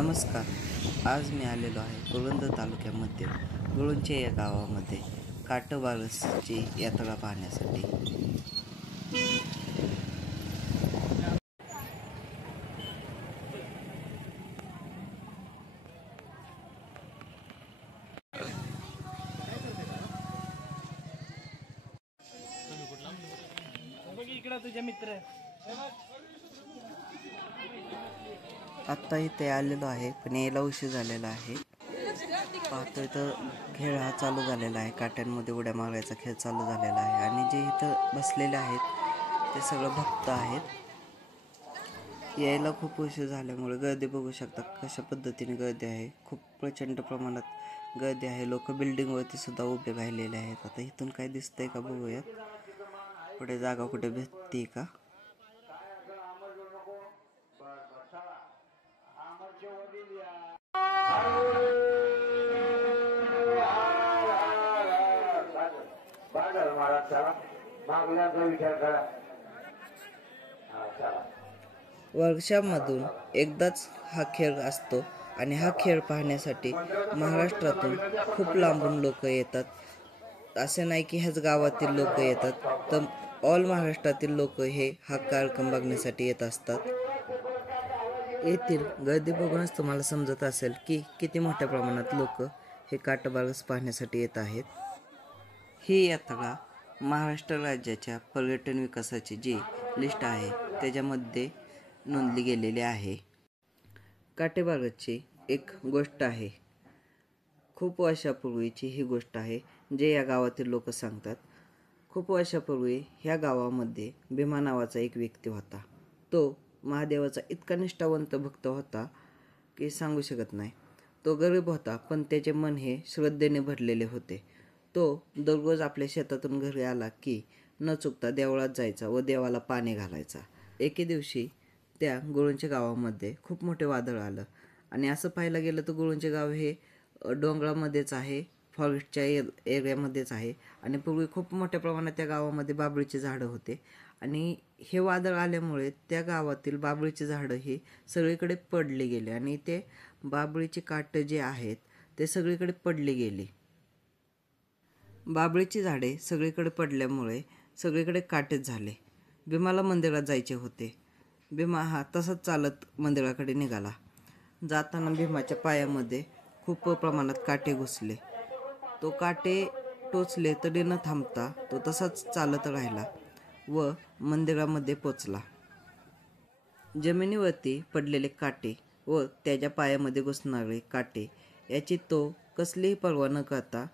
नमस्कार. आज मी आलेलो आहे पुरंदर तालुक्यामध्ये गुळुंचे या गावामध्ये काटबारसची यात्रा पाहण्यासाठी. आत्ता इथे आलेलो आहे, पण यायला उशीर झालेला आहे. पाहतोय तर खेळ हा चालू झालेला आहे. काट्यांमध्ये उड्या मारायचा खेळ चालू झालेला आहे आणि जे इथं बसलेले आहेत ते सगळं भक्त आहेत. यायला खूप उशीर झाल्यामुळे गर्दी बघू शकता कशा पद्धतीने गर्दी आहे. खूप प्रचंड प्रमाणात गर्दी आहे. लोक बिल्डिंगवरती सुद्धा उभे राहिलेले आहेत. आता इथून काय दिसतंय का बघूयात. पुढे जागा कुठे भेटते का. वर्षामधून एकदाच हा खेळ असतो आणि हा खेळ पाहण्यासाठी महाराष्ट्रातून खूप लांबून लोक येतात. असे नाही की ह्याच गावातील लोक येतात, तर ऑल महाराष्ट्रातील लोक हा कार्यक्रम बघण्यासाठी येत असतात. येथील गर्दी बघूनच तुम्हाला समजत असेल की किती मोठ्या प्रमाणात लोक हे काटबारस पाहण्यासाठी येत आहेत. ही यात्रा महाराष्ट्र राज्याच्या पर्यटन विकासाची जी लिस्ट आहे त्याच्यामध्ये नोंदली गेलेली आहे. काटेबारसची एक गोष्ट आहे, खूप वर्षापूर्वीची ही गोष्ट आहे जे या गावातील लोक सांगतात. खूप वर्षापूर्वी ह्या गावामध्ये भीमा नावाचा एक व्यक्ती होता. तो महादेवाचा इतका निष्ठावंत भक्त होता की सांगू शकत नाही. तो गरीब होता, पण त्याचे मन हे श्रद्धेने भरलेले होते. तो दररोज आपल्या शेतातून घरी आला की न चुकता देवळात जायचा व देवाला पाणी घालायचा. एके दिवशी त्या गुळुंचे गावामध्ये खूप मोठे वादळ आलं आणि असं पाहायला गेलं तर गुळुंचे गाव हे डोंगरामध्येच आहे, फॉरेस्टच्या एरियामध्येच आहे आणि पूर्वी खूप मोठ्या प्रमाणात त्या गावामध्ये बाबळीची झाडं होते आणि हे वादळ आल्यामुळे त्या गावातील बाबळीची झाडं ही सगळीकडे पडली गेली आणि ते बाबळीची काटं जे आहेत ते सगळीकडे पडली गेली. बाबळीची झाडे सगळीकडे पडल्यामुळे सगळीकडे काटेच झाले. भीमाला मंदिरात जायचे होते. भीमा हा तसाच चालत मंदिराकडे निघाला. जाताना भीमाच्या पायामध्ये खूप प्रमाणात काटे घुसले. तो काटे टोचले तरी न थांबता तो तसाच चालत राहिला व मंदिरामध्ये पोचला. जमिनीवरती पडलेले काटे व त्याच्या पायामध्ये घुसणारे काटे याची तो कसलीही पर्वा न करता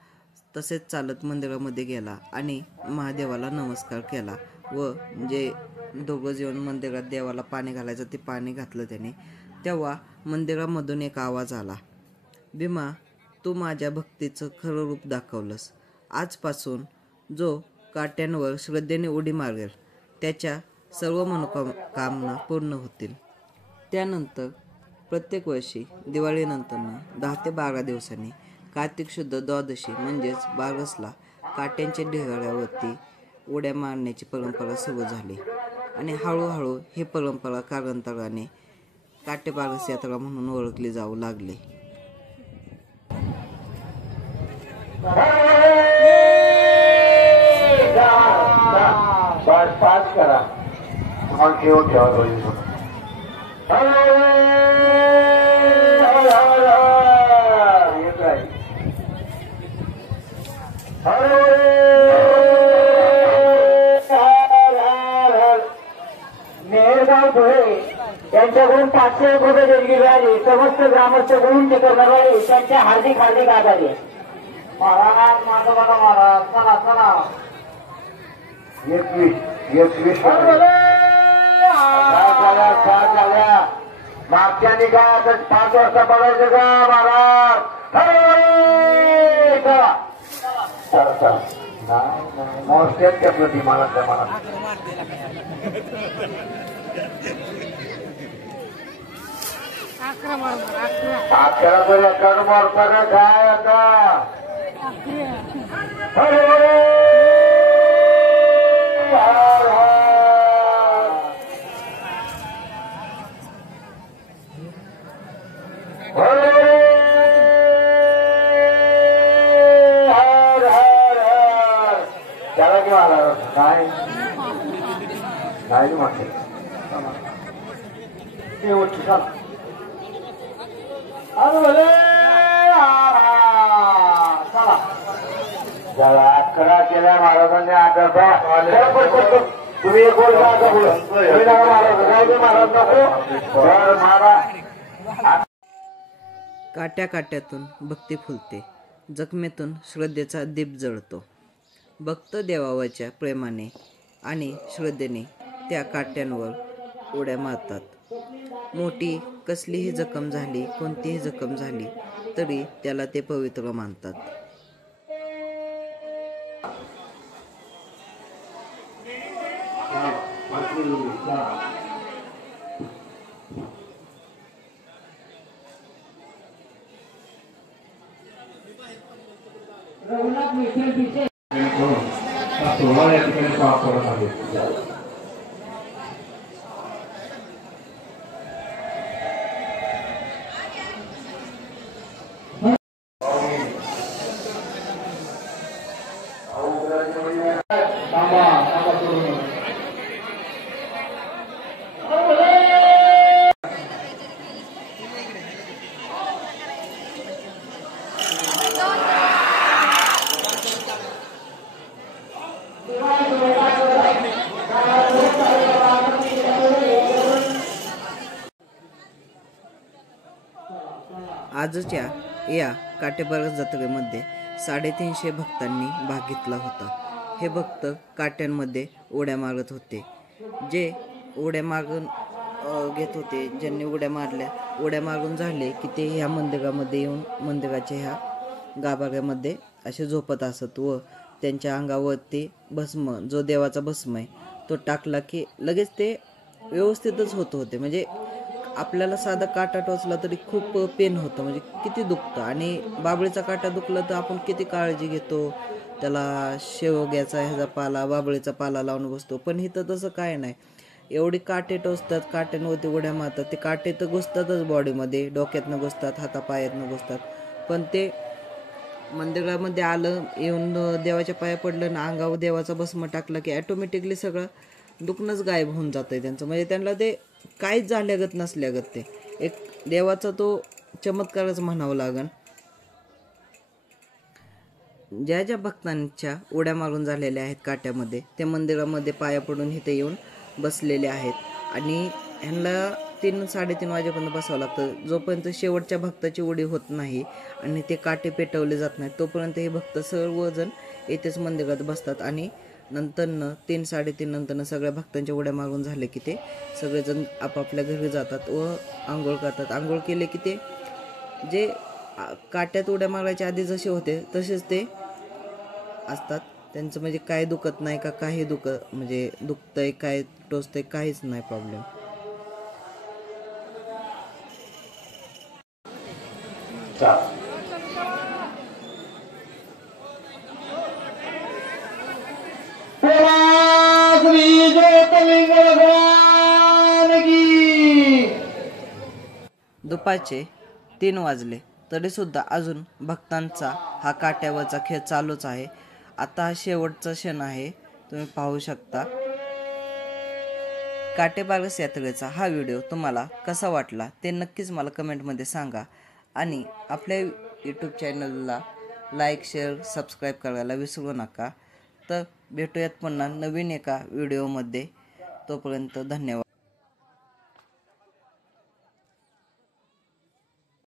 तसेच चालत मंदिरामध्ये गेला आणि महादेवाला नमस्कार केला व जे दोघं जेवण मंदिरात देवाला पाणी घालायचं ते पाणी घातलं त्याने. तेव्हा मंदिरामधून एक आवाज आला, भीमा, तू माझ्या भक्तीचं खरं रूप दाखवलंस. आजपासून जो काट्यांवर श्रद्धेने उडी मारेल त्याच्या सर्व मनोकामना पूर्ण होतील. त्यानंतर प्रत्येक वर्षी दिवाळीनंतर 10 ते 12 दिवसांनी कार्तिक शुद्ध द्वादशी म्हणजेच बारसला काट्यांच्या ढिगाऱ्यावरती उड्या मारण्याची परंपरा सुरू झाली आणि हळूहळू ही परंपरा कालांतराने काटेबारस यात्रा म्हणून ओळखली जाऊ लागली. त्यांच्याकडून 500 रुपये देणगी मिळाली. समस्त ग्रामस्थकडून ते करणारे त्यांच्या हार्दिक हार्दिक आभारी. महाराज माधवाला महाराज चला चला 21 झाल्या. मागच्या निघा 5 वाजता पडायचं का महाराज. चला चला मोर्चाच्या प्रति मला त्या मला अकरा बरं कर मोर्चा काय आता. त्याला की मला काय काय म्हणते चला चला अकरा केल्या महाराजांनी आता तुम्ही एक गोल महाराज नको महाराज. काट्या काट्यातून भक्ती फुलते, जखमेतून श्रद्धेचा दीप जळतो. भक्त देवाच्या प्रेमाने आणि श्रद्धेने त्या काट्यांवर उड्या मारतात. मोठी कसलीही जखम झाली, कोणतीही जखम झाली तरी त्याला ते पवित्र मानतात. रघुनाथ मिश्र पिछे सोळा या ठिकाणी पास करत आहे. आजच्या या काटेबार जत्रेमध्ये 350 भक्तांनी भाग घेतला होता. हे भक्त काट्यांमध्ये उड्या मारत होते. जे उड्या मारून घेत होते, ज्यांनी उड्या मारून झाले की ते ह्या मंदिरामध्ये येऊन मंदिराच्या ह्या गाभाऱ्यामध्ये असे झोपत असत व त्यांच्या अंगावरती भस्म, जो देवाचा भस्म आहे तो टाकला की लगेच ते व्यवस्थितच होत होते. म्हणजे आपल्याला साधा काटा टोचला तरी खूप पेन होतं, म्हणजे किती दुखतं. आणि बाबळीचा काटा दुखला तर आपण किती काळजी घेतो, त्याला शेवग्याचा ह्याचा पाला, बाबळीचा पाला लावून बसतो. पण इथं तसं काय नाही. एवढी काटे टोचतात, काट्यांवरती उड्या मारतात. ते काटे तर घुसतातच बॉडीमध्ये, डोक्यातनं घुसतात, हातापायातनं घुसतात. पण ते मंदिरामध्ये आलं, येऊन देवाच्या पाया पडलं ना, अंगावर देवाचा भस्म टाकला की ॲटोमॅटिकली सगळं दुखणंच गायब होऊन जातं त्यांचं. म्हणजे त्यांना ते काहीच झाल्यागत नसल्यागत ते एक देवाचा तो चमत्कारच म्हणावं लागन. ज्या ज्या भक्तांच्या उड्या मारून झालेल्या आहेत काट्यामध्ये, ते मंदिरामध्ये पाया पडून इथे येऊन बसलेले आहेत. आणि ह्यांना 3-3:30 वाजेपर्यंत बसावं लागतं. जोपर्यंत शेवटच्या भक्ताची उडी होत नाही आणि ते काटे पेटवले जात नाहीत तोपर्यंत हे भक्त सर्वजण येथेच मंदिरात बसतात. आणि नंतरनं 3-3:30 नंतरनं सगळ्या भक्तांच्या उड्या मारून झाले की ते सगळेजण आपापल्या घरी जातात व आंघोळ करतात. आंघोळ केले की ते जे काट्यात उड्या मारायच्या आधी जसे होते तसेच ते असतात. त्यांचं म्हणजे काय दुखत नाही का, काही म्हणजे दुखतंय, काय टोचतंय, काहीच नाही प्रॉब्लेम. दुपारचे 3 वाजले तरीसुद्धा अजून भक्तांचा हा काट्यावरचा खेळ चालूच आहे. आता हा शेवटचा क्षण आहे, तुम्ही पाहू शकता. काटेबारस यात्रेचा हा व्हिडिओ तुम्हाला कसा वाटला ते नक्कीच मला कमेंटमध्ये सांगा. आणि आपल्या यूट्यूब चॅनलला लाईक, शेअर, सबस्क्राईब करायला विसरू नका. तर भेटूयात पुन्हा नवीन एका व्हिडिओमध्ये. तोपर्यंत धन्यवाद.